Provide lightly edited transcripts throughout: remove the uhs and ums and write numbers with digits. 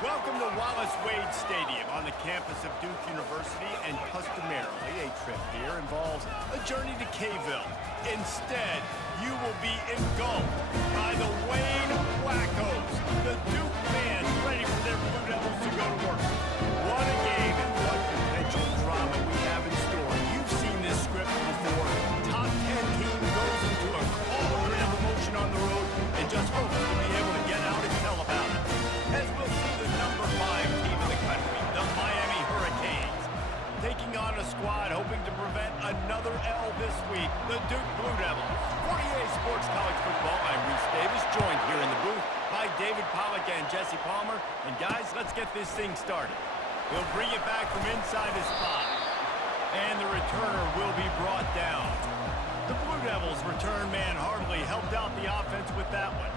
Welcome to Wallace Wade Stadium on the campus of Duke University, and customarily a trip here involves a journey to K-ville. Instead, you will be engulfed by the Wade Wackos, the Duke fans ready for their Blue Devils to go to work. What a game and what potential drama we have in store. You've seen this script before. Top 10 team goes into a cauldron of emotion on the road and just hopes to be able to get out and tell about it. As we'll see the number 5 team in the country, the Miami Hurricanes, taking on a squad hoping to prevent another L this week, the Duke Blue Devils. For EA Sports College Football, I'm Reese Davis, joined here in the booth by David Pollack and Jesse Palmer. And guys, let's get this thing started. He'll bring it back from inside his 5. And the returner will be brought down. The Blue Devils' return man hardly helped out the offense with that one.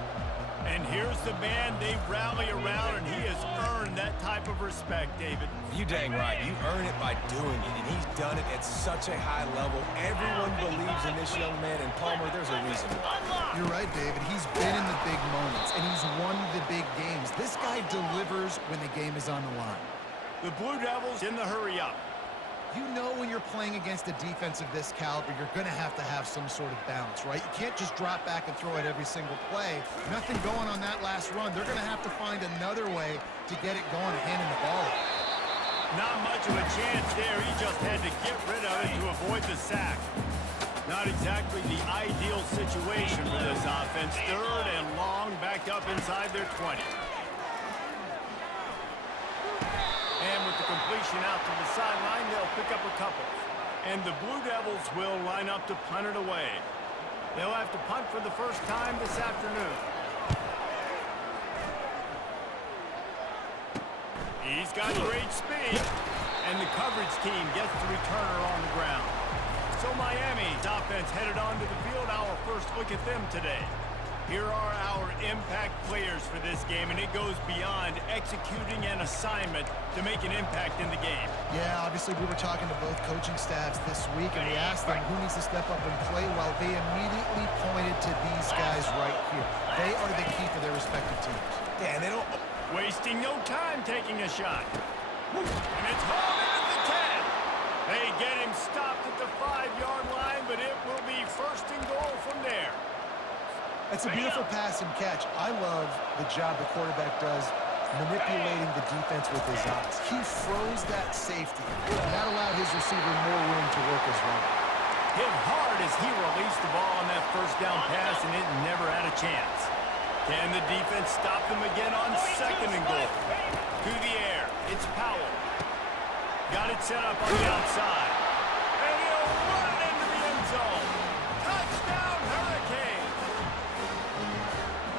And here's the man they rally around, and he has earned that type of respect, David. You dang right. You earn it by doing it, and he's done it at such a high level. Everyone believes in this young man, and Palmer, there's a reason why. You're right, David. He's been in the big moments, and he's won the big games. This guy delivers when the game is on the line. The Blue Devils in the hurry-up. You know when you're playing against a defense of this caliber, you're going to have some sort of balance, right? You can't just drop back and throw it every single play. Nothing going on that last run. They're going to have to find another way to get it going and handing the ball off. Not much of a chance there. He just had to get rid of it to avoid the sack. Not exactly the ideal situation for this offense. Third and long, back up inside their 20. And with the completion out to the sideline, they'll pick up a couple. And the Blue Devils will line up to punt it away. They'll have to punt for the first time this afternoon. He's got great speed. And the coverage team gets the returner on the ground. So Miami's offense headed onto the field. Our first look at them today. Here are our impact players for this game, and it goes beyond executing an assignment to make an impact in the game. Yeah, obviously we were talking to both coaching staffs this week, and we asked them who needs to step up and play well. They immediately pointed to these guys right here. They are the key for their respective teams. Yeah, and they don't... Wasting no time taking a shot. And it's hauled in at the 10. They get him stopped at the 5-yard line, but it will be first and goal from there. That's a beautiful pass and catch. I love the job the quarterback does manipulating the defense with his eyes. He froze that safety, and that allowed his receiver more room to work as well. Hit hard as he released the ball on that first down pass, and it never had a chance. Can the defense stop them again on second and goal? To the air, it's Powell. Got it set up on the outside. And he'll run it into the end zone. Touchdown, Hurricanes!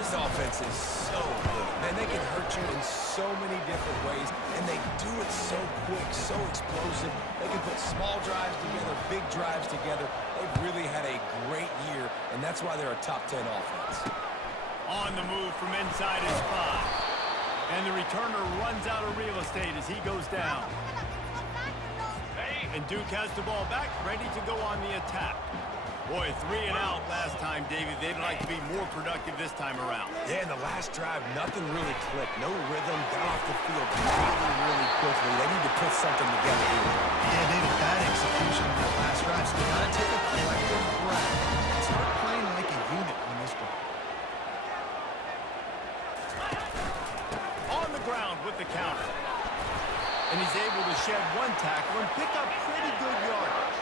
This offense is so good. Man, they can hurt you in so many different ways, and they do it so quick, so explosive. They can put small drives together, big drives together. They've really had a great year, and that's why they're a top 10 offense. On the move from inside his 5. And the returner runs out of real estate as he goes down. And Duke has the ball back, ready to go on the attack. Boy, 3 and out last time, David. They'd like to be more productive this time around. Yeah, in the last drive, nothing really clicked. No rhythm, got off the field really quickly. They need to put something together here. Yeah, David, bad execution on that last drive, so they got to take a collective breath and start playing like a unit on this drive. On the ground with the counter. And he's able to shed one tackle and pick up pretty good yardage.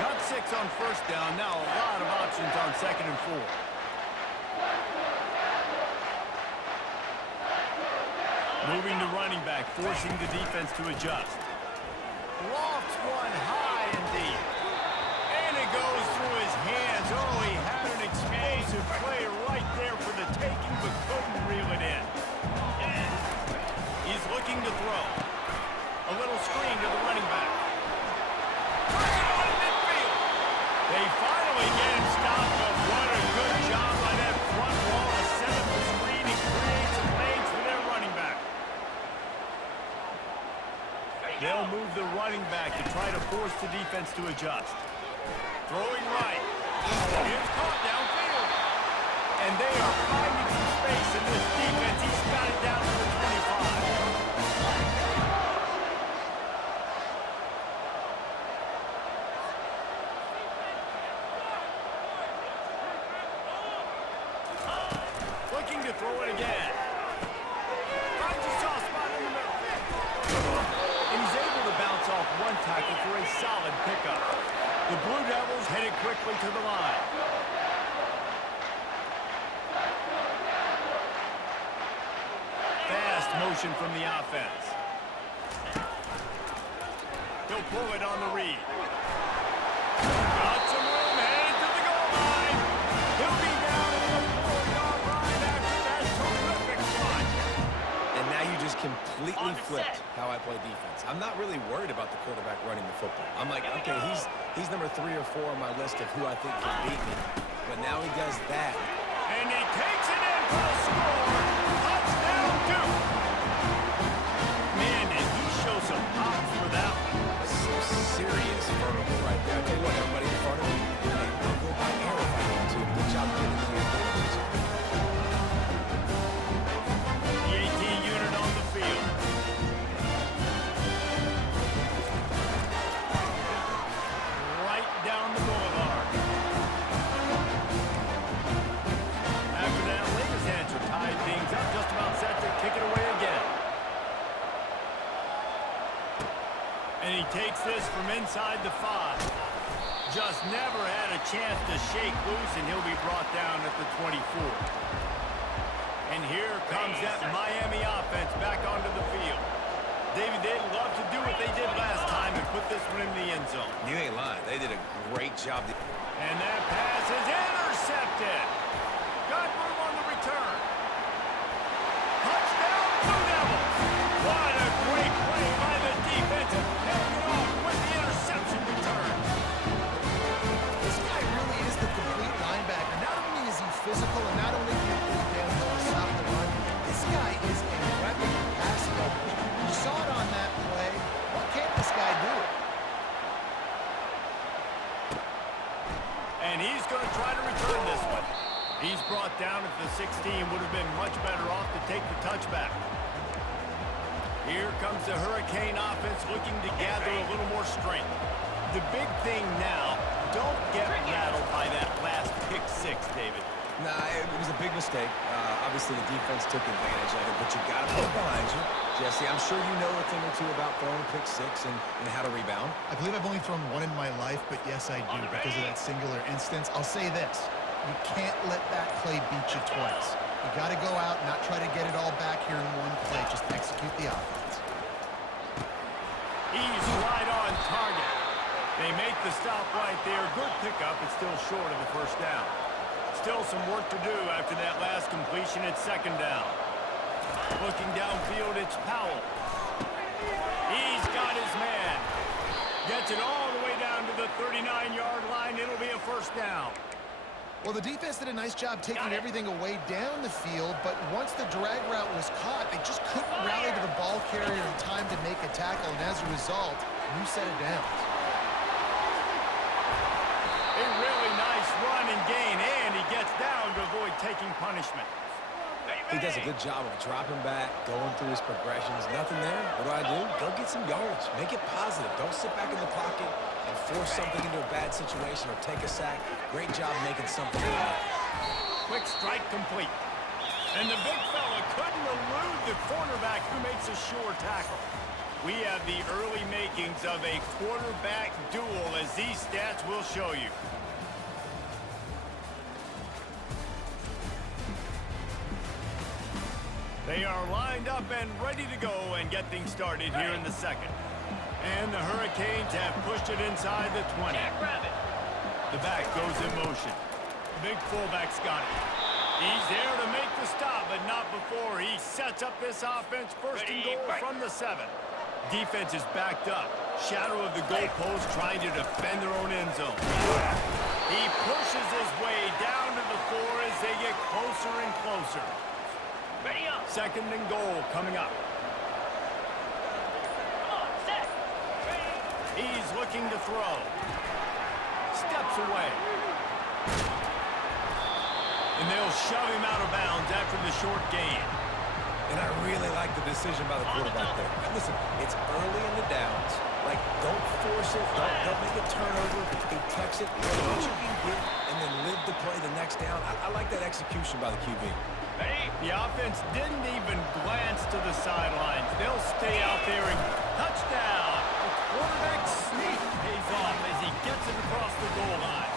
Got 6 on first down. Now a lot of options on second and 4. Moving to running back, forcing the defense to adjust. Lofts one high and deep. And it goes through his hands. Oh, he had an explosive play right there for the taking, but couldn't reel it in. He's looking to throw. A little screen to the running back. They finally get him stopped, but what a good job by that front wall to set up the screen and create some lanes for their running back. They'll move the running back to try to force the defense to adjust. Throwing right. It's caught downfield. And they are finding some space in this defense. He's got it down to the 25. Looking to throw it again. Finds a soft spot in the middle. And he's able to bounce off one tackle for a solid pickup. The Blue Devils headed quickly to the line. Fast motion from the offense. He'll pull it on the read. Got some room, headed to the goal line. He'll be down at the 4-yard line after that terrific run. And now you just completely flipped how I play defense. I'm not really worried about the quarterback running the football. I'm like, okay, he's number 3 or 4 on my list of who I think can beat me. But now he does that. And he takes it in for the score. Touchdown, Duke. Man, did he show some pop for that one. Some serious vertical right there. I tell you what, everybody in front of me, hey, I'll go by air if I need to. Good job getting the abilities. The AT unit on the field. Right down the boulevard. After that latest answer tied things up, just about set to kick it away again. And he takes this from inside the 5. Just never had a chance to shake loose, and he'll be brought down at the 24. And here comes that Miami offense back onto the field. David, they'd love to do what they did last time and put this one in the end zone. You ain't lying. They did a great job. And that pass is intercepted. Got room on the return. Touchdown, Blue Devils. What a great play by the defense. Paying it off with the interception return. This guy really is the complete linebacker. Not only is he physical and not only can he pull it downhill and stop the run, this guy is a weapon in pass coverage. You saw it on that play. What can't this guy do? And he's going to try to return this one. He's brought down at the 16. Would have been much better off to take the touchback. Here comes the Hurricane offense looking to gather a little more strength. The big thing now, don't get rattled by that last pick 6, David. Nah, it was a big mistake. Obviously, the defense took advantage of it, but you got to put it behind you. Jesse, I'm sure you know a thing or two about throwing a pick 6 and how to rebound. I believe I've only thrown one in my life, but yes, I do because of that singular instance. I'll say this. You can't let that play beat you twice. You got to go out and not try to get it all back here in one play. Just execute the offense. He's right on target. They make the stop right there. Good pickup. It's still short of the first down. Still some work to do after that last completion at second down. Looking downfield, it's Powell. He's got his man. Gets it all the way down to the 39-yard line. It'll be a first down. Well, the defense did a nice job taking everything away down the field, but once the drag route was caught, they just couldn't rally to the ball carrier in time to make a tackle, and as a result, new set of downs. A really nice run and gain, and he gets down to avoid taking punishment. He does a good job of dropping back, going through his progressions. Nothing there. What do? Go get some yards. Make it positive. Don't sit back in the pocket and force something into a bad situation or take a sack. Great job making something out of it. Quick strike complete. And the big fella couldn't elude the cornerback who makes a sure tackle. We have the early makings of a quarterback duel, as these stats will show you. They are lined up and ready to go and get things started here in the second. And the Hurricanes have pushed it inside the 20. The back goes in motion. Big fullback's got it. He's there to make the stop, but not before he sets up this offense first and goal from the 7. Defense is backed up. Shadow of the goalpost trying to defend their own end zone. He pushes his way down to the 4 as they get closer and closer. Ready up. Second and goal coming up. Come on, set. Ready. He's looking to throw. Steps away. And they'll shove him out of bounds after the short gain. And I really like the decision by the quarterback there. And listen, it's early in the downs. Like, don't force it. Don't make a turnover. He tucks it, what you can get, and then live to play the next down. I like that execution by the QB. The offense didn't even glance to the sidelines. They'll stay out there and touchdown. The quarterback sneak pays off as he gets it across the goal line.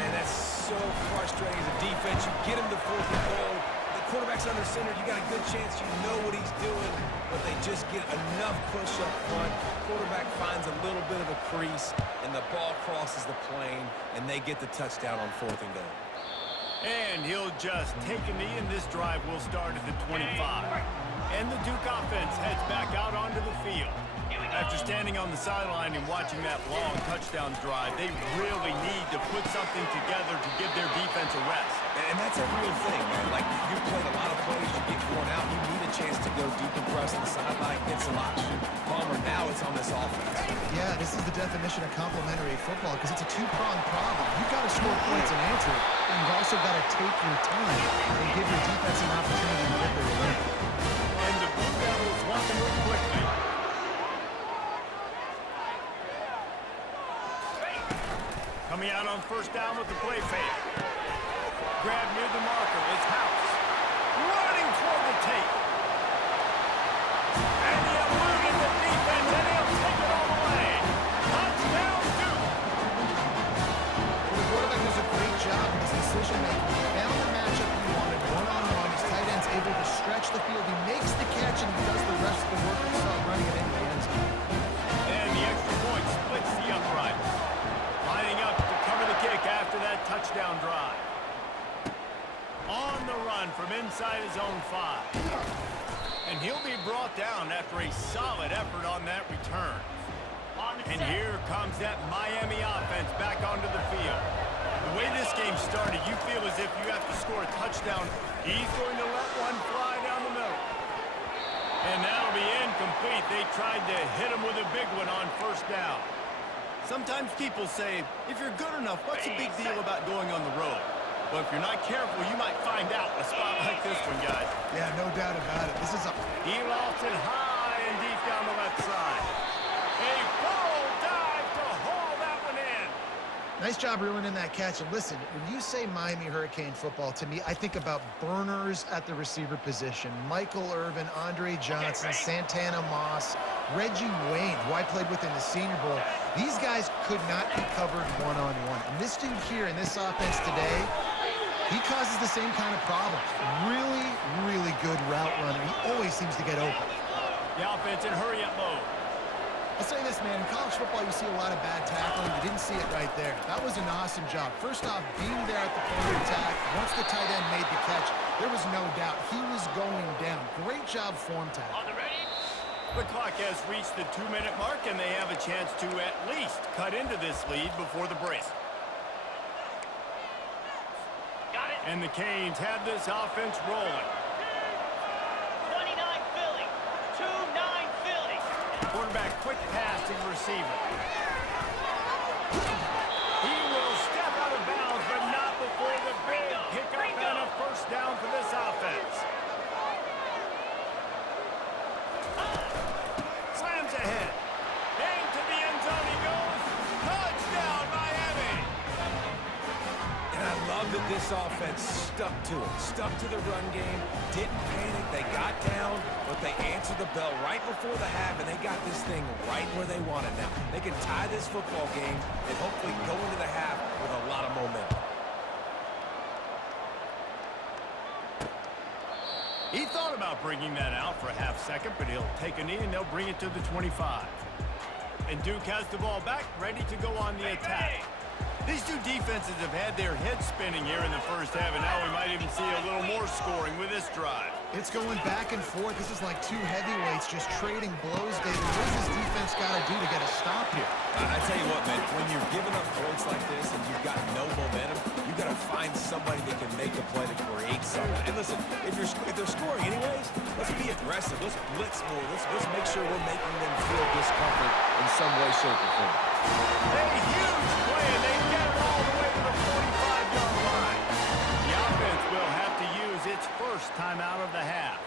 Man, that's so frustrating as a defense. You get him to 4th and goal. The quarterback's under center. You got a good chance you know what he's doing, but they just get enough push up front. Quarterback finds a little bit of a crease, and the ball crosses the plane, and they get the touchdown on 4th and goal. And he'll just take a knee, and this drive will start at the 25. And the Duke offense heads back out onto the field. After standing on the sideline and watching that long touchdown drive, they really need to put something together to give their defense a rest. And that's a real thing, man. Like, you played a lot of plays, you get worn out, you need a chance to go deep and press on the sideline, get some oxygen. Palmer, now it's on this offense. Yeah, this is the definition of complementary football because it's a two-pronged problem. You've got to score points and answer it, and you've also got to take your time and give your defense an opportunity to get their win. And the Blue Devils want to move quickly. Coming out on 1st down with the play fake. Grab near the marker. It's House. Running toward the tape. And he eluded the defense, and he'll take it all the way. Touchdown, Duke. The quarterback does a great job in his decision-making. He found the matchup he wanted one-on-one. His tight end's able to stretch the field. He makes the catch, and he does the rest of the work himself, running it into the end zone. And the extra point splits the uprights. Lining up to cover the kick after that touchdown drive. On the run from inside his own 5. And he'll be brought down after a solid effort on that return. And here comes that Miami offense back onto the field. The way this game started, you feel as if you have to score a touchdown. He's going to let one fly down the middle. And that'll be incomplete. They tried to hit him with a big one on 1st down. Sometimes people say, if you're good enough, what's the big deal about going on the road? But if you're not careful, you might find out a spot like this one, guys. Yeah, no doubt about it. This is a... He lofts it high and deep down the left side. A full dive to haul that one in. Nice job reeling in that catch. And listen, when you say Miami Hurricane football, to me, I think about burners at the receiver position. Michael Irvin, Andre Johnson, Santana Moss, Reggie Wayne, who I played with in the Senior Bowl. These guys could not be covered one-on-one. And this dude here in this offense today, he causes the same kind of problems. Really, really good route runner. He always seems to get open. The offense in hurry-up mode. I'll say this, man. In college football, you see a lot of bad tackling. You didn't see it right there. That was an awesome job. First off, being there at the point of attack, once the tight end made the catch, there was no doubt he was going down. Great job form tackle. The clock has reached the 2-minute mark, and they have a chance to at least cut into this lead before the break. And the Canes have this offense rolling. 29 Philly, 2-9 Philly. Quarterback quick pass to the receiver. He will step out of bounds, but not before the big pickup and a 1st down for this offense. Slams ahead. Into the end zone he goes. Touchdown, Miami. And I love that this offense stuck to it, stuck to the run game, didn't panic, they got down, but they answered the bell right before the half, and they got this thing right where they want it now. They can tie this football game and hopefully go into the half with a lot of momentum. He thought about bringing that out for a half second, but he'll take a knee and they'll bring it to the 25. And Duke has the ball back, ready to go on the attack. These two defenses have had their heads spinning here in the 1st half, and now we might even see a little more scoring with this drive. It's going back and forth. This is like two heavyweights just trading blows, David. What does this defense got to do to get a stop here? I tell you what, man, when you're giving up points like this and you've got no momentum, you got to find somebody that can make a play to create something. And listen, if they're scoring anyways, let's be aggressive. Let's blitz more. Let's make sure we're making them feel discomfort in some way, shape, or form. A huge play, and they get it all the way to the 45-yard line. The offense will have to use its 1st timeout of the half.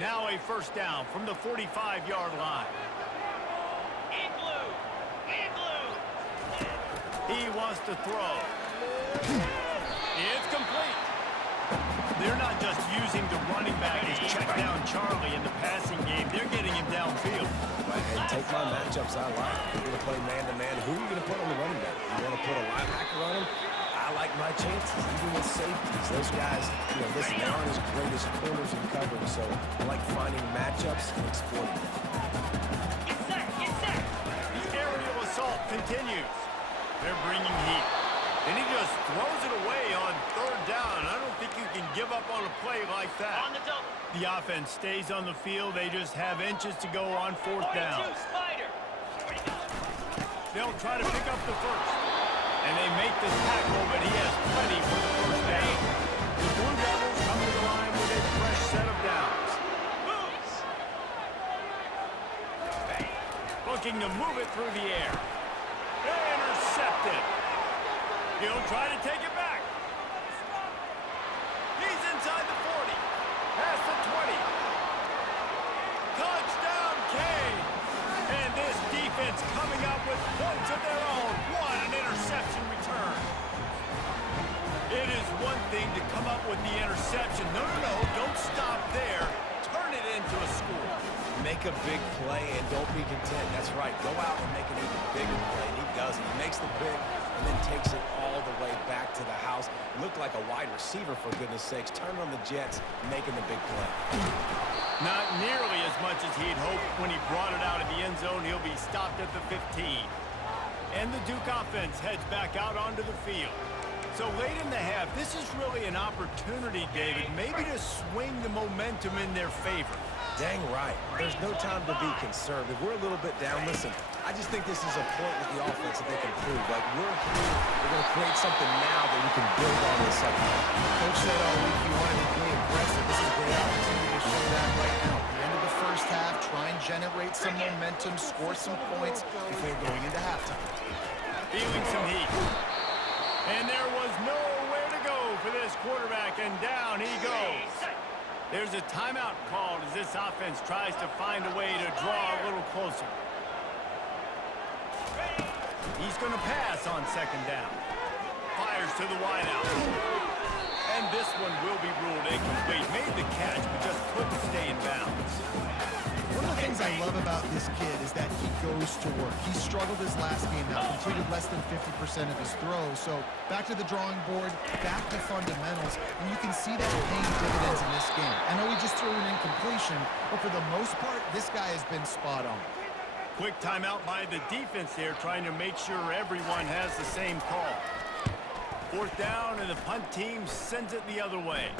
Now a first down from the 45-yard line. Igloo. He wants to throw. It's complete. They're not just using the running back as check down Charlie in the passing game. They're getting him downfield. And take my matchups I like. If you're going to play man-to-man, who are you going to put on the running back? You want to put a linebacker on him? I like my chances, even with safeties. Those guys, listen, they aren't as great as corners in coverage, so I like finding matchups and exploiting them. Get set. The aerial assault continues. They're bringing heat. And he just throws it away on third down. I don't think you can give up on a play like that. On the double. The offense stays on the field. They just have inches to go on fourth 42, down. Spider. They'll try to pick up the first. And they make the tackle, but he has plenty for the first down. The Blue Devils come to the line with a fresh set of downs. Moves. Looking to move it through the air. Intercepted. He'll try to take it back. He's inside the 40. Past the 20. Touchdown, Kane. And this defense coming up with points of their own. What an interception return. It is one thing to come up with the interception. No, don't stop there. Turn it into a score. Make a big play and don't be content. That's right. Go out and make an even bigger play. And he does it. He makes the pick and then takes it all the way back to the house. Looked like a wide receiver, for goodness sakes. Turn on the Jets, making the big play. Not nearly as much as he'd hoped when he brought it out of the end zone. He'll be stopped at the 15. And the Duke offense heads back out onto the field. So late in the half, this is really an opportunity, David, maybe to swing the momentum in their favor. Dang right. There's no time to be conservative. We're a little bit down. Listen, I just think this is a point with the offense that they can prove. Like, we're here, we're going to create something now that we can build on in the second half. Coach said all week he wanted to be aggressive. This is a great opportunity to show that right now. At the end of the first half, try and generate some momentum, score some points before going into halftime. Feeling some heat. And there was nowhere to go for this quarterback, and down he goes. There's a timeout called as this offense tries to find a way to draw a little closer. He's going to pass on second down. Fires to the wideout. And this one will be ruled incomplete. Made the catch, but just couldn't stay in bounds. One of the things I love about this kid is that he goes to work. He struggled his last game now, completed less than 50% of his throws. So back to the drawing board, back to fundamentals, and you can see that paying dividends in this game. I know he just threw an incompletion, but for the most part, this guy has been spot on. Quick timeout by the defense there, trying to make sure everyone has the same call. Fourth down, and the punt team sends it the other way.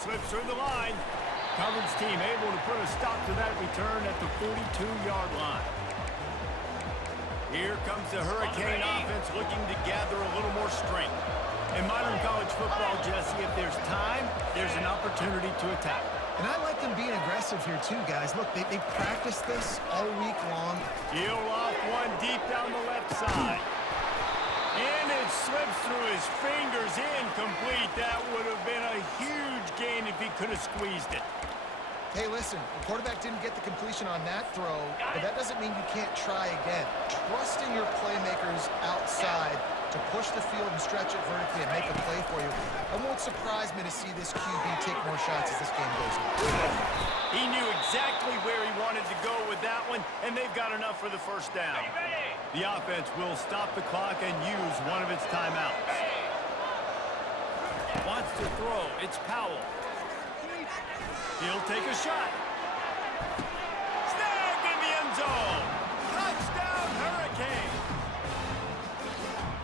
Slips through the line. Coverage team able to put a stop to that return at the 42-yard line. Here comes the Hurricane offense looking to gather a little more strength. In modern college football, Jesse, if there's time, there's an opportunity to attack. And I like them being aggressive here too, guys. Look, they practiced this all week long. He'll off one deep down the left side. And it slips through his fingers, incomplete. That would have been a huge gain if he could have squeezed it. Hey, listen, the quarterback didn't get the completion on that throw, but that doesn't mean you can't try again. Trusting your playmakers outside to push the field and stretch it vertically and make a play for you. It won't surprise me to see this QB take more shots as this game goes on. He knew exactly where he wanted to go with that one, and they've got enough for the first down. The offense will stop the clock and use one of its timeouts. Wants to throw. It's Powell. He'll take a shot. Snagged in the end zone. Touchdown, Hurricane.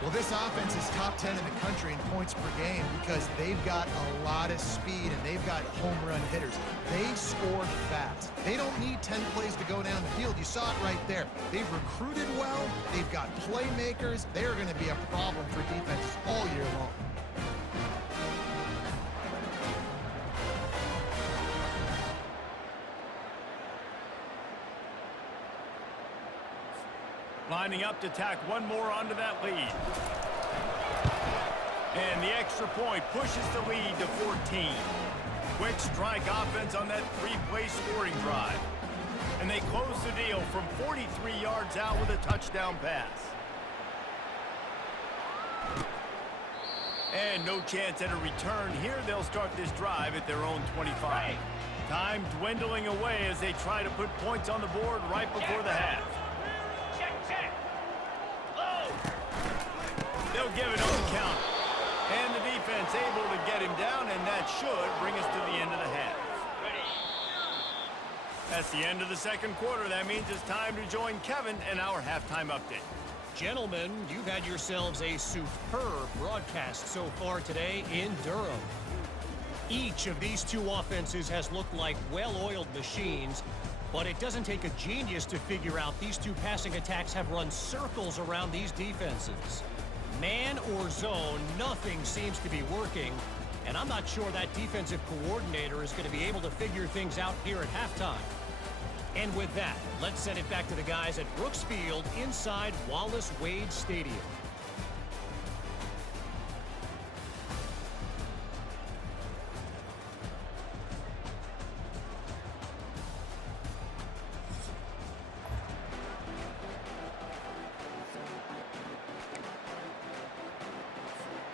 Well, this offense is top 10 in the country in points per game because they've got a lot of speed and they've got home run hitters. They score fast. They don't need 10 plays to go down the field. You saw it right there. They've recruited well. They've got playmakers. They're going to be a problem for defenses all year long. Lining up to tack one more onto that lead. And the extra point pushes the lead to 14. quick strike offense on that three-play scoring drive. And they close the deal from 43 yards out with a touchdown pass. And no chance at a return here. They'll start this drive at their own 25. Time dwindling away as they try to put points on the board right before the half. Check. Low. They'll give it on the counter. And the defense able to get him down, and that should bring us to the end of the half. That's the end of the second quarter. That means it's time to join Kevin in our halftime update. Gentlemen, you've had yourselves a superb broadcast so far today in Durham. Each of these two offenses has looked like well-oiled machines, but it doesn't take a genius to figure out these two passing attacks have run circles around these defenses. Man or zone, nothing seems to be working, and I'm not sure that defensive coordinator is going to be able to figure things out here at halftime. And with that, let's send it back to the guys at Brooks Field inside Wallace Wade Stadium.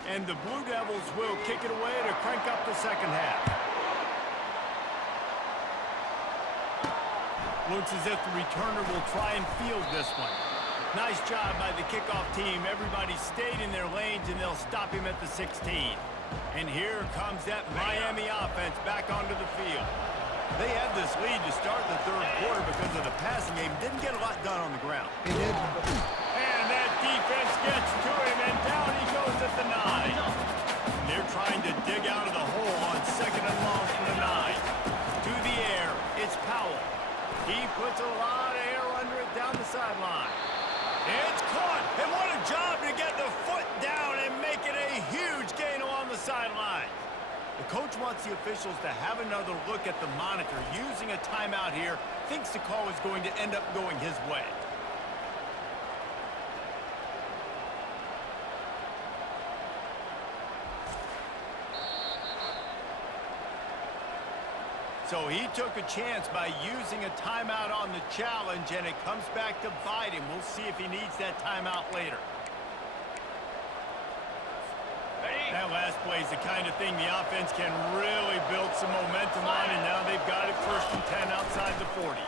And the Blue Devils will kick it away to crank up the second half. Looks as if the returner will try and field this one. Nice job by the kickoff team. Everybody stayed in their lanes, and they'll stop him at the 16. And here comes that Miami offense back onto the field. They had this lead to start the third quarter because of the passing game. Didn't get a lot done on the ground. He did. And that defense gets to him, and down he goes at the 9. They're trying to dig out of the hole on second and long from the 9. To the air, it's Powell. He puts a lot of air under it down the sideline. It's caught, and what a job to get the foot down and make it a huge gain along the sideline. The coach wants the officials to have another look at the monitor. Using a timeout here, thinks the call is going to end up going his way. So he took a chance by using a timeout on the challenge, and it comes back to bite him. We'll see if he needs that timeout later. That last play is the kind of thing the offense can really build some momentum on, and now they've got it 1st and 10 outside the 40.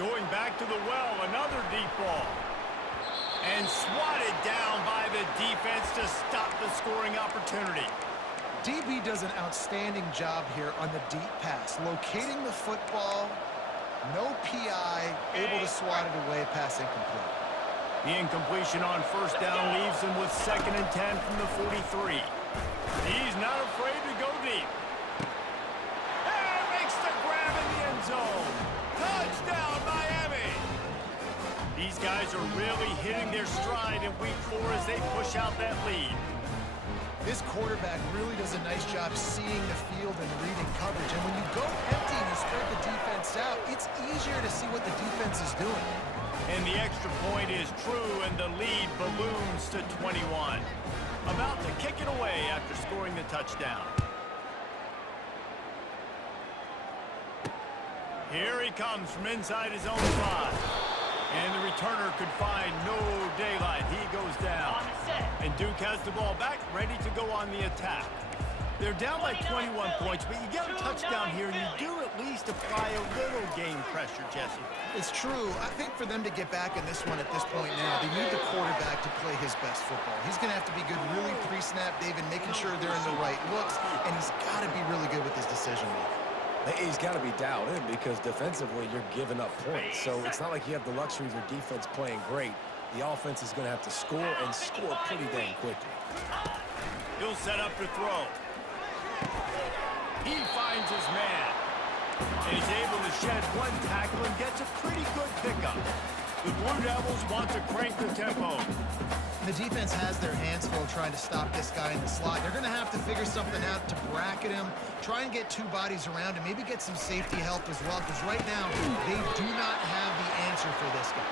Going back to the well, another deep ball. And swatted down by the defense to stop the scoring opportunity. DB does an outstanding job here on the deep pass, locating the football, no PI, able to swat it away, pass incomplete. The incompletion on 1st down leaves him with 2nd and 10 from the 43. He's not afraid to go deep. And makes the grab in the end zone. Touchdown, Miami! These guys are really hitting their stride in week 4 as they push out that lead. This quarterback really does a nice job seeing the field and reading coverage. And when you go empty and you spread the defense out, it's easier to see what the defense is doing. And the extra point is true, and the lead balloons to 21. About to kick it away after scoring the touchdown. Here he comes from inside his own 5. And the returner could find no daylight. He goes down. And Duke has the ball back, ready to go on the attack. They're down by 21 points, but you get a touchdown here, and you do at least apply a little game pressure, Jesse. It's true. I think for them to get back in this one at this point now, they need the quarterback to play his best football. He's going to have to be good really pre-snap, David, making sure they're in the right looks, and he's got to be really good with his decision-making. He's got to be dialed in because defensively you're giving up points. So it's not like you have the luxury of your defense playing great. The offense is going to have to score and score pretty dang quickly. He'll set up to throw. He finds his man. And he's able to shed one tackle and gets a pretty good pickup. The Blue Devils want to crank the tempo. The defense has their hands full trying to stop this guy in the slot. They're going to have to figure something out to bracket him, try and get 2 bodies around him, maybe get some safety help as well, because right now they do not have the answer for this guy.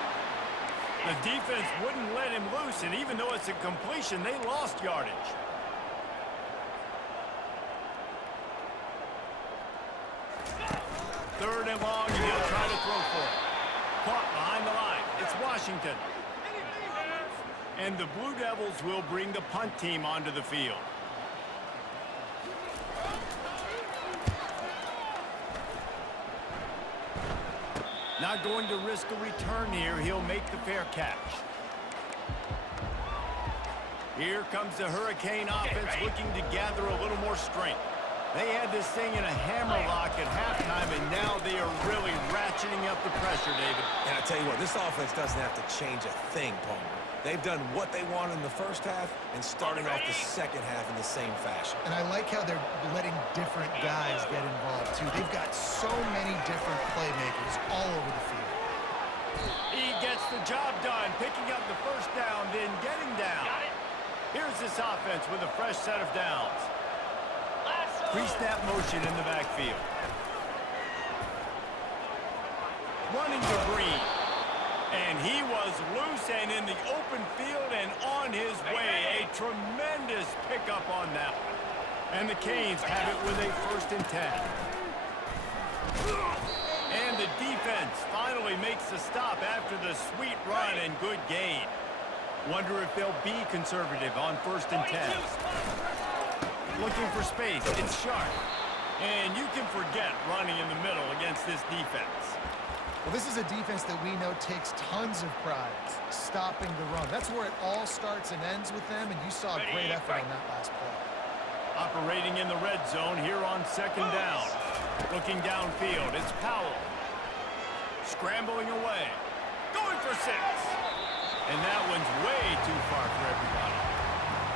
The defense wouldn't let him loose, and even though it's a completion, they lost yardage. 3rd and long, and he'll try to throw for it. Caught behind the line. It's Washington. And the Blue Devils will bring the punt team onto the field. Not going to risk a return here. He'll make the fair catch. Here comes the Hurricane offense looking to gather a little more strength. They had this thing in a hammerlock at halftime, and now they are really ratcheting up the pressure, David. And I tell you what, this offense doesn't have to change a thing, Palmer. They've done what they wanted in the first half and starting off the second half in the same fashion. And I like how they're letting different guys get involved, too. They've got so many different playmakers all over the field. He gets the job done, picking up the first down, then getting down. Here's this offense with a fresh set of downs. Pre-snap motion in the backfield. Running to Green. And he was loose and in the open field and on his way. A tremendous pickup on that one. And the Canes have it with a 1st and 10. And the defense finally makes the stop after the sweet run and good gain. Wonder if they'll be conservative on 1st and 10. Looking for space. It's Sharp. And you can forget running in the middle against this defense. Well, this is a defense that we know takes tons of pride stopping the run. That's where it all starts and ends with them, and you saw a great effort on that last play. Operating in the red zone here on 2nd down. Looking downfield, it's Powell. Scrambling away. Going for 6. And that one's way too far for everybody.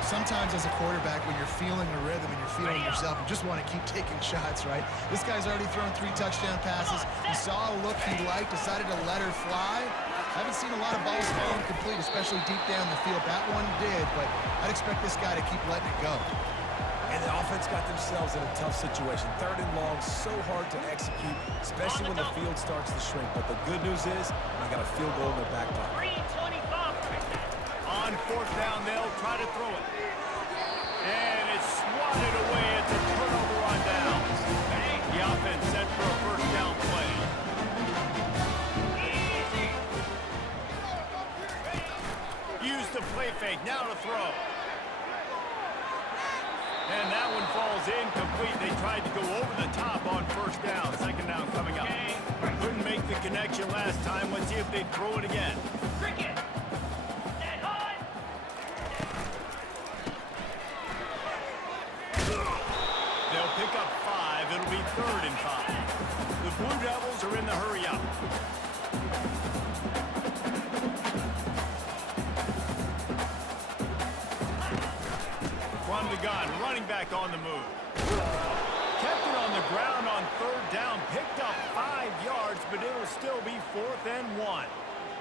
Sometimes as a quarterback, when you're feeling a rhythm and you're feeling yourself, you just want to keep taking shots, right? This guy's already thrown 3 touchdown passes. He saw a look he liked, decided to let her fly. I haven't seen a lot of balls fall incomplete, especially deep down the field. That one did, but I'd expect this guy to keep letting it go. And the offense got themselves in a tough situation. 3rd and long, so hard to execute, especially when the field starts to shrink. But the good news is, they got a field goal in their back pocket. 3:25. On 4th down, they'll try to throw it. And it's swatted away. It's a turnover on downs. The offense set for a 1st down play. Use the play fake. Now to throw. And that one falls incomplete. They tried to go over the top on 1st down. 2nd down coming up. Couldn't make the connection last time. Let's see if they throw it again. Cricket. They'll pick up 5. It'll be 3rd and 5. The Blue Devils are in the hurry-up. From the gun, running back on the move. Kept it on the ground on 3rd down. Picked up 5 yards, but it'll still be 4th and 1.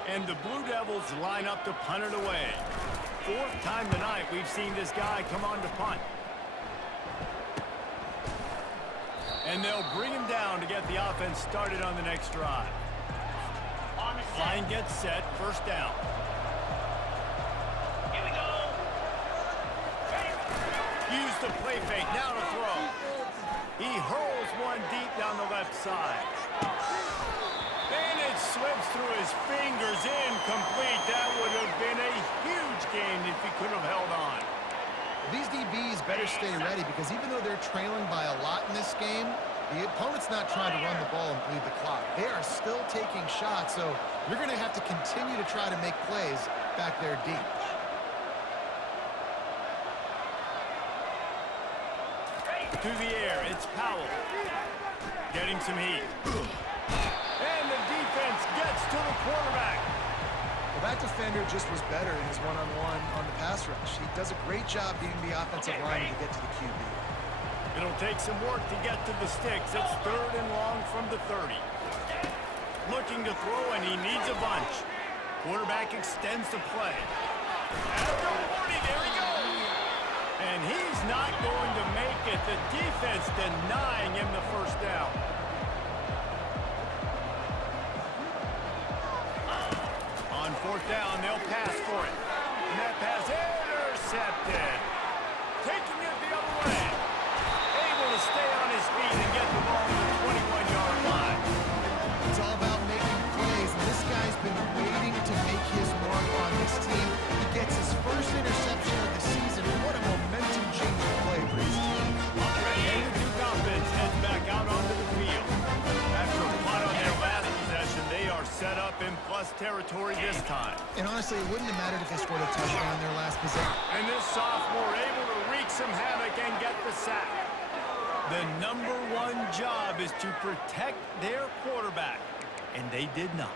And the Blue Devils line up to punt it away. 4th time tonight we've seen this guy come on to punt. And they'll bring him down to get the offense started on the next drive. Line gets set, 1st down. Here we go. Use the play fake, now to throw. He hurls one deep down the left side. And it slips through his fingers, incomplete. That would have been a huge gain if he could have held on. These DBs better stay ready because even though they're trailing by a lot in this game, the opponent's not trying to run the ball and bleed the clock. They are still taking shots, so you're going to have to continue to try to make plays back there deep. To the air, it's Powell. Getting some heat. And the defense gets to the quarterback. Well, that defender just was better in his one-on-one on the pass rush. He does a great job being the offensive lineman to get to the QB. It'll take some work to get to the sticks. It's 3rd and long from the 30. Looking to throw, and he needs a bunch. Quarterback extends the play. After 40, there he goes. And he's not going to make it. The defense denying him the 1st down. On 4th down, they'll pass for it. And that pass intercepted. Taking it the other way. Able to stay on his feet and get the ball to the 21-yard line. lost territory this time. And honestly, it wouldn't have mattered if they scored a touchdown their last possession. And this sophomore able to wreak some havoc and get the sack. The #1 job is to protect their quarterback, and they did not.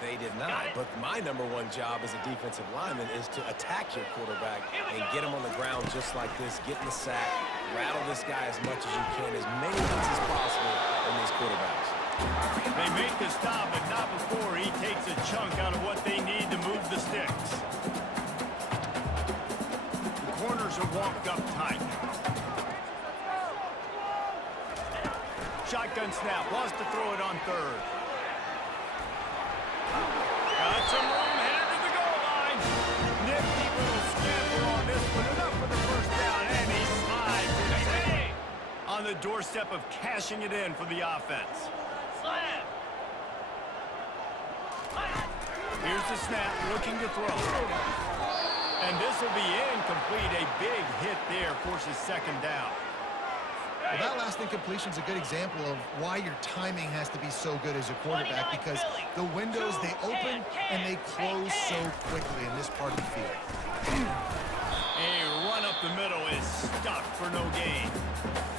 They did not, but my #1 job as a defensive lineman is to attack your quarterback and get him on the ground just like this, get in the sack, rattle this guy as much as you can, as many hits as possible on these quarterbacks. They make the stop, but not before he takes a chunk out of what they need to move the sticks. The corners are walked up tight. Shotgun snap, wants to throw it on third. Got some room, headed to the goal line. Nifty little scamper on this one, enough for the first down, and he slides inside. On the doorstep of cashing it in for the offense. Slam. Here's the snap, looking to throw. And this will be incomplete. A big hit there forces second down. Well, that last incompletion is a good example of why your timing has to be so good as a quarterback, because the windows, they open and they close so quickly in this part of the field. A run up the middle is stuck for no gain.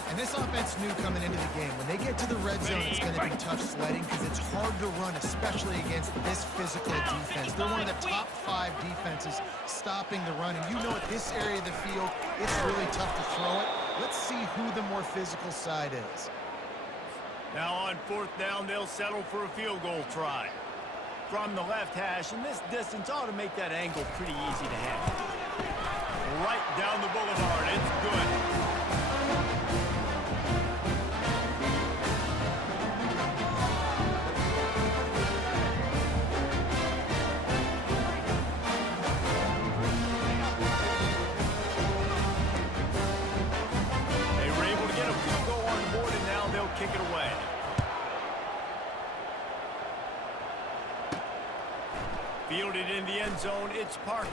And this offense knew coming into the game, when they get to the red zone, it's going to be tough sledding because it's hard to run, especially against this physical defense. They're one of the top 5 defenses stopping the run. And you know, at this area of the field, it's really tough to throw it. Let's see who the more physical side is. Now on 4th down, they'll settle for a field goal try. From the left hash, and this distance ought to make that angle pretty easy to handle. Right down the boulevard, it's good. Kick it away. Fielded in the end zone, it's Parker.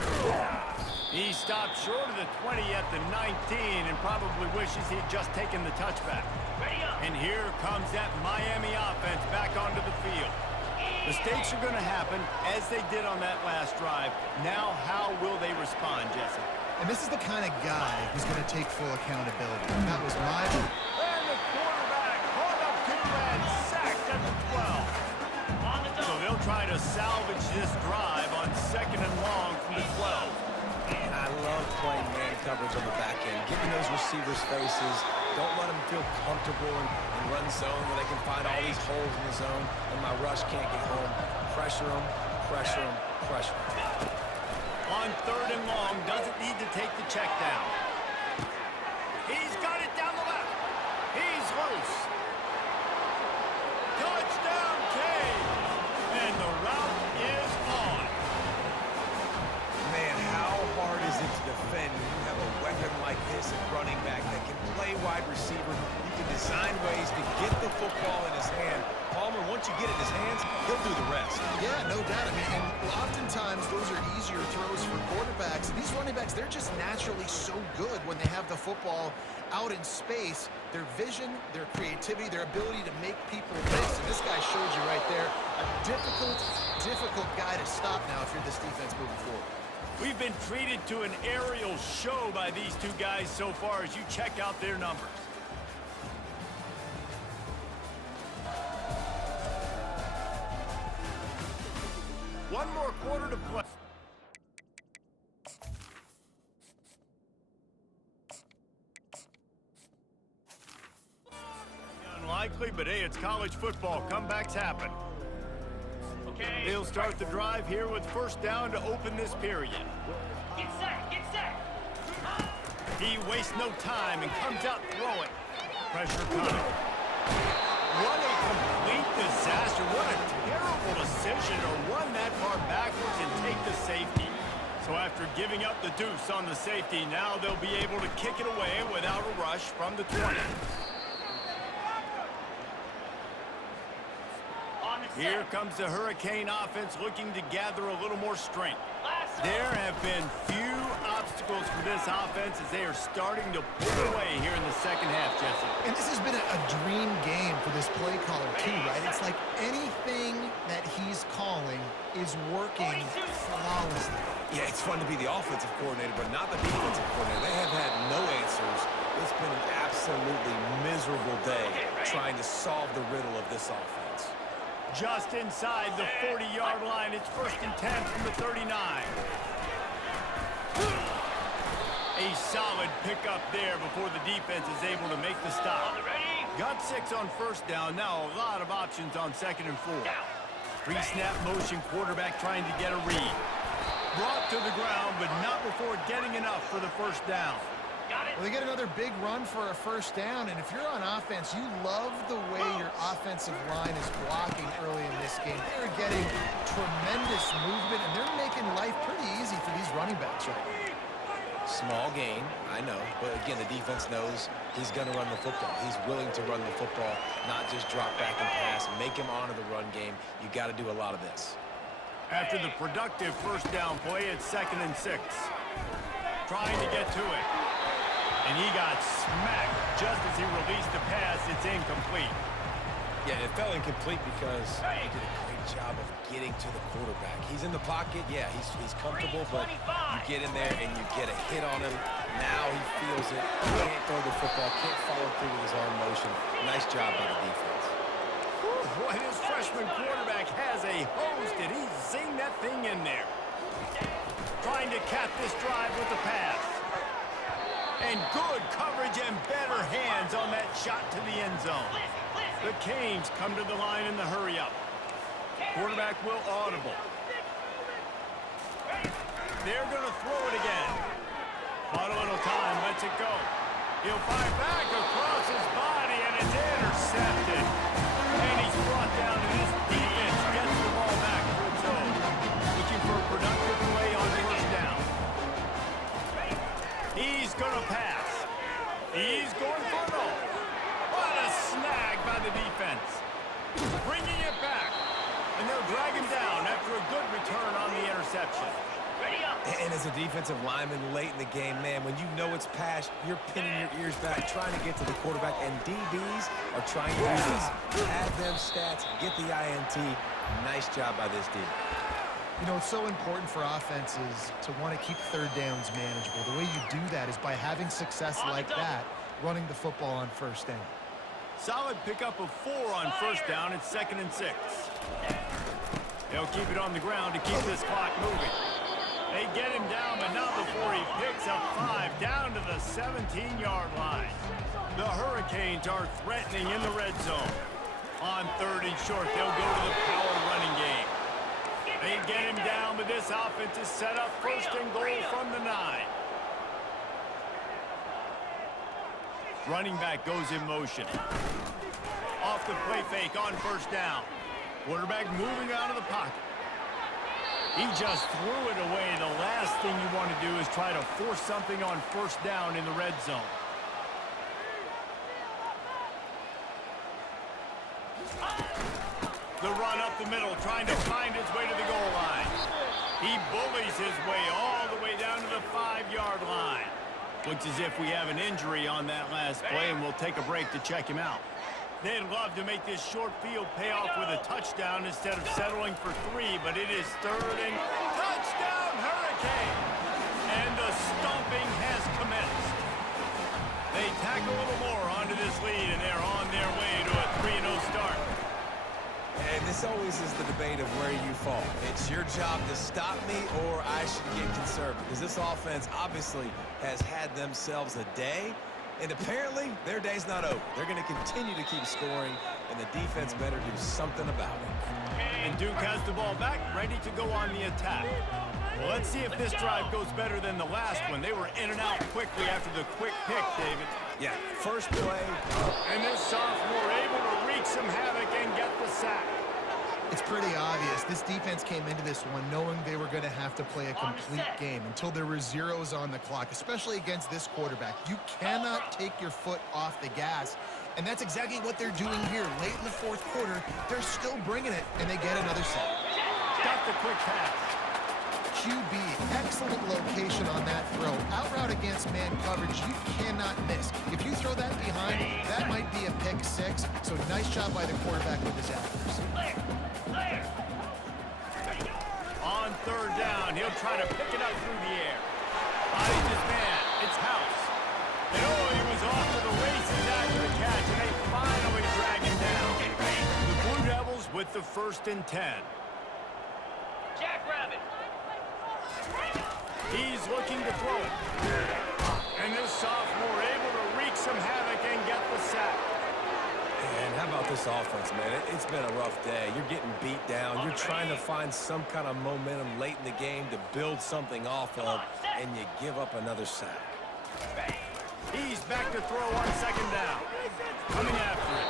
He stopped short of the 20 at the 19 and probably wishes he'd just taken the touchback. And here comes that Miami offense back onto the field. Mistakes are going to happen, as they did on that last drive. Now, how will they respond, Jesse? And this is the kind of guy who's going to take full accountability. That was my... And the quarterback caught up to and sacked at the 12. So they'll try to salvage this drive on 2nd and long from the 12. And I love playing man coverage on the back end, getting those receivers' faces. Don't let them feel comfortable and run zone where they can find all these holes in the zone and my rush can't get home. Pressure them, pressure them, pressure them. On 3rd and long, doesn't need to take the check down. He's got it down the left. He's loose. Touchdown, Canes. And the route is on. Man, how hard is it to defend when you have a weapon like this at running back that can play wide receiver? You can design ways to get the football in his hand. Palmer, once you get it in his hands, he'll do the rest. Yeah, no doubt. I mean, and oftentimes those are easier throws for quarterbacks. And these running backs, they're just naturally so good when they have the football out in space. Their vision, their creativity, their ability to make people miss. And this guy showed you right there, a difficult guy to stop now if you're this defense moving forward. We've been treated to an aerial show by these two guys so far as you check out their numbers. One more quarter to play. Unlikely, but hey, it's college football. Comebacks happen. Okay. They'll start the drive here with 1st down to open this period. Get set, get set. He wastes no time and comes out throwing. Pressure coming. What a complete disaster. What a terrible decision to run that far backwards and take the safety. So after giving up the deuce on the safety, now they'll be able to kick it away without a rush from the 20. Here comes the Hurricane offense looking to gather a little more strength. There have been few obstacles for this offense as they are starting to pull away here in the 2nd half, Jesse. And this has been a dream game for this play caller too, right? It's like anything that he's calling is working flawlessly. Yeah, it's fun to be the offensive coordinator, but not the defensive coordinator. They have had no answers. It's been an absolutely miserable day trying to solve the riddle of this offense. Just inside the 40-yard line. It's 1st and 10 from the 39. A solid pickup there before the defense is able to make the stop. Got 6 on 1st down. Now a lot of options on 2nd and 4. Pre-snap motion, quarterback trying to get a read. Brought to the ground, but not before getting enough for the 1st down. Well, they get another big run for a 1st down, and if you're on offense, you love the way your offensive line is blocking early in this game. They're getting tremendous movement, and they're making life pretty easy for these running backs right now. Small gain, I know, but again, the defense knows he's going to run the football. He's willing to run the football, not just drop back and pass, make him honor the run game. You got to do a lot of this. After the productive 1st down play, it's 2nd and 6. Trying to get to it. And he got smacked just as he released the pass. It's incomplete. Yeah, it fell incomplete because he did a great job of getting to the quarterback. He's in the pocket. Yeah, he's comfortable, but you get in there and you get a hit on him. Now he feels it. Can't throw the football, can't follow through with his arm motion. Nice job by the defense. Boy, this freshman quarterback has a hose. Did he zing that thing in there? Trying to cap this drive with the pass. And good coverage and better hands on that shot to the end zone. The Canes come to the line in the hurry-up. Quarterback will audible. They're going to throw it again. But a little time, lets it go. He'll fire back across his body, and it's intercepted. And he's brought down, and his defense gets the ball back for its own. Looking for a productive play on 1st down. He's going to pass. He's going for it all. What a snag by the defense. Bringing it back. And they'll drag him down after a good return on the interception. And as a defensive lineman late in the game, man, when you know it's passed, you're pinning your ears back, trying to get to the quarterback, and DBs are trying to do this. Add them stats, get the INT. Nice job by this D. You know, it's so important for offenses to want to keep 3rd downs manageable. The way you do that is by having success like that, running the football on 1st down. Solid pickup of 4 on 1st down. It's 2nd and 6. They'll keep it on the ground to keep this clock moving. They get him down, but not before he picks up 5 down to the 17-yard line. The Hurricanes are threatening in the red zone. On 3rd and short, they'll go to the power running game. They get him down, but this offense is set up 1st and goal from the 9. Running back goes in motion. Off the play fake on 1st down. Quarterback moving out of the pocket. He just threw it away. The last thing you want to do is try to force something on 1st down in the red zone. The run up the middle, trying to find his way to the goal line. He bullies his way all the way down to the 5-yard line. Looks as if we have an injury on that last play, and we'll take a break to check him out. They'd love to make this short field pay off with a touchdown instead of settling for 3, but it is 3rd and touchdown Hurricane! And the stomping has commenced. They tack a little more onto this lead, and they're on their way to a 3-0 start. And this always is the debate of where you fall. It's your job to stop me, or I should get conservative. Because this offense obviously has had themselves a day, and apparently their day's not over. They're going to continue to keep scoring, and the defense better do something about it. And Duke has the ball back, ready to go on the attack. Well, let's see if this drive goes better than the last one. They were in and out quickly after the quick pick, David. Yeah, first play. And this sophomore able to wreak some havoc and get the sack. It's pretty obvious. This defense came into this one knowing they were going to have to play a complete game until there were zeros on the clock, especially against this quarterback. You cannot take your foot off the gas, and that's exactly what they're doing here. Late in the 4th quarter, they're still bringing it, and they get another sack. Got the quick pass. QB, excellent location on that throw. Out route against man coverage, you cannot miss. If you throw that behind, that might be a pick 6. So nice job by the quarterback with his accuracy. and he'll try to pick it up through the air. Eyes his man. It's House. And he was off to the races after the catch, and they finally drag him down. The Blue Devils with the 1st and 10. Jackrabbit. He's looking to throw it. And this sophomore able to wreak some havoc and get the sack. And how about this offense, man? It's been a rough day. You're getting beat down. You're trying to find some kind of momentum late in the game to build something off of, and you give up another sack. He's back to throw on 2nd down. Coming after it.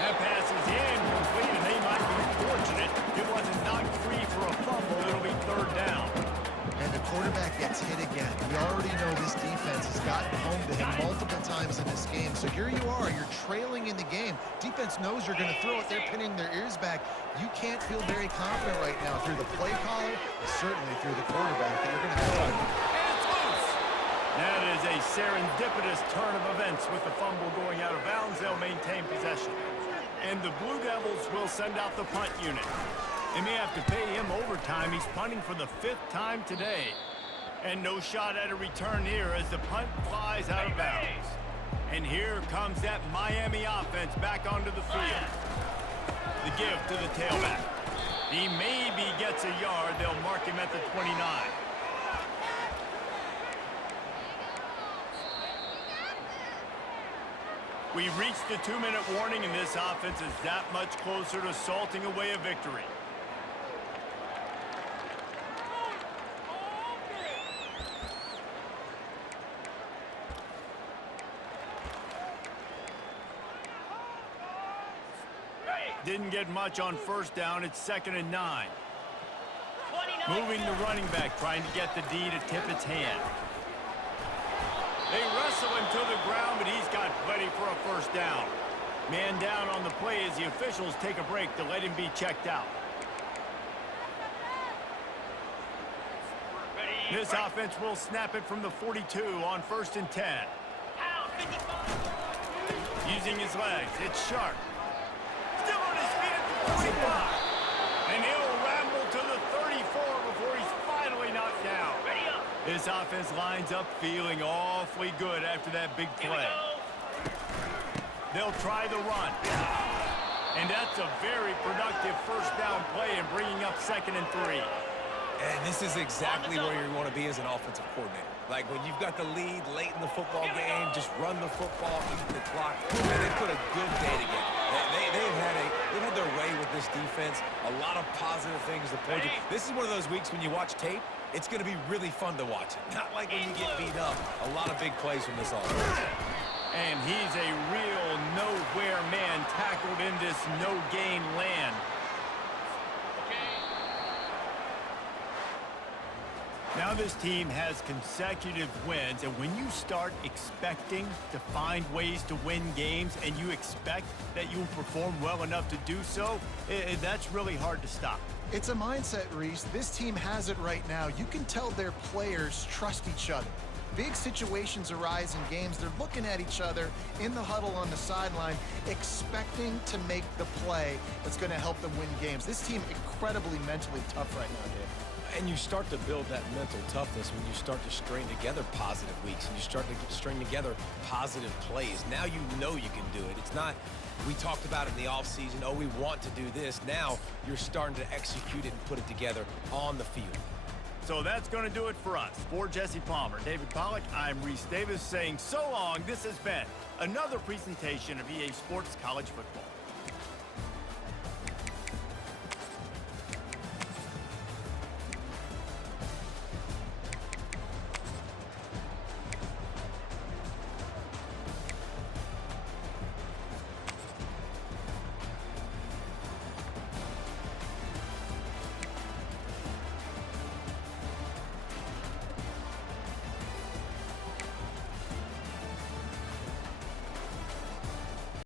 That pass is incomplete, and they might be fortunate it wasn't knocked free for a fumble. It'll be 3rd down. And the quarterback gets hit again. We already know this defense has gotten home to him multiple times in this game. So here you are, you're trailing in the game. Defense knows you're going to throw it. They're pinning their ears back. You can't feel very confident right now through the play caller, certainly through the quarterback, that you're going to throw it. And it's loose. That is a serendipitous turn of events with the fumble going out of bounds. They'll maintain possession. And the Blue Devils will send out the punt unit. They may have to pay him overtime. He's punting for the 5th time today. And no shot at a return here as the punt flies out of bounds. And here comes that Miami offense back onto the field. The give to the tailback. He maybe gets a yard. They'll mark him at the 29. We've reached the 2-minute warning, and this offense is that much closer to salting away a victory. Didn't get much on 1st down. It's 2nd and 9. Moving the running back, trying to get the D to tip its hand. They wrestle him to the ground, but he's got plenty for a 1st down. Man down on the play as the officials take a break to let him be checked out. This offense will snap it from the 42 on 1st and 10. Using his legs, it's Sharp. Still on his feet at the 45. And he'll ramble to the 34 before he's finally knocked down. This offense lines up feeling awfully good after that big play. They'll try the run. And that's a very productive 1st down play and bringing up 2nd and 3. And this is exactly where you want to be as an offensive coordinator. Like when you've got the lead late in the football game, just run the football, eat the clock, and they put a good day together. They've had their way with this defense. A lot of positive things to point to. This is one of those weeks when you watch tape, it's going to be really fun to watch it. Not like when you get beat up. A lot of big plays from this offense. And he's a real nowhere man tackled in this no-gain land. Now this team has consecutive wins, and when you start expecting to find ways to win games and you expect that you'll perform well enough to do so, that's really hard to stop. It's a mindset, Reese. This team has it right now. You can tell their players trust each other. Big situations arise in games. They're looking at each other in the huddle on the sideline, expecting to make the play that's going to help them win games. This team incredibly mentally tough right now, Dave. And you start to build that mental toughness when you start to string together positive weeks and you start to string together positive plays. Now you know you can do it. It's not, we talked about it in the offseason, oh, we want to do this. Now you're starting to execute it and put it together on the field. So that's going to do it for us. For Jesse Palmer, David Pollack, I'm Reese Davis saying so long. This has been another presentation of EA Sports College Football.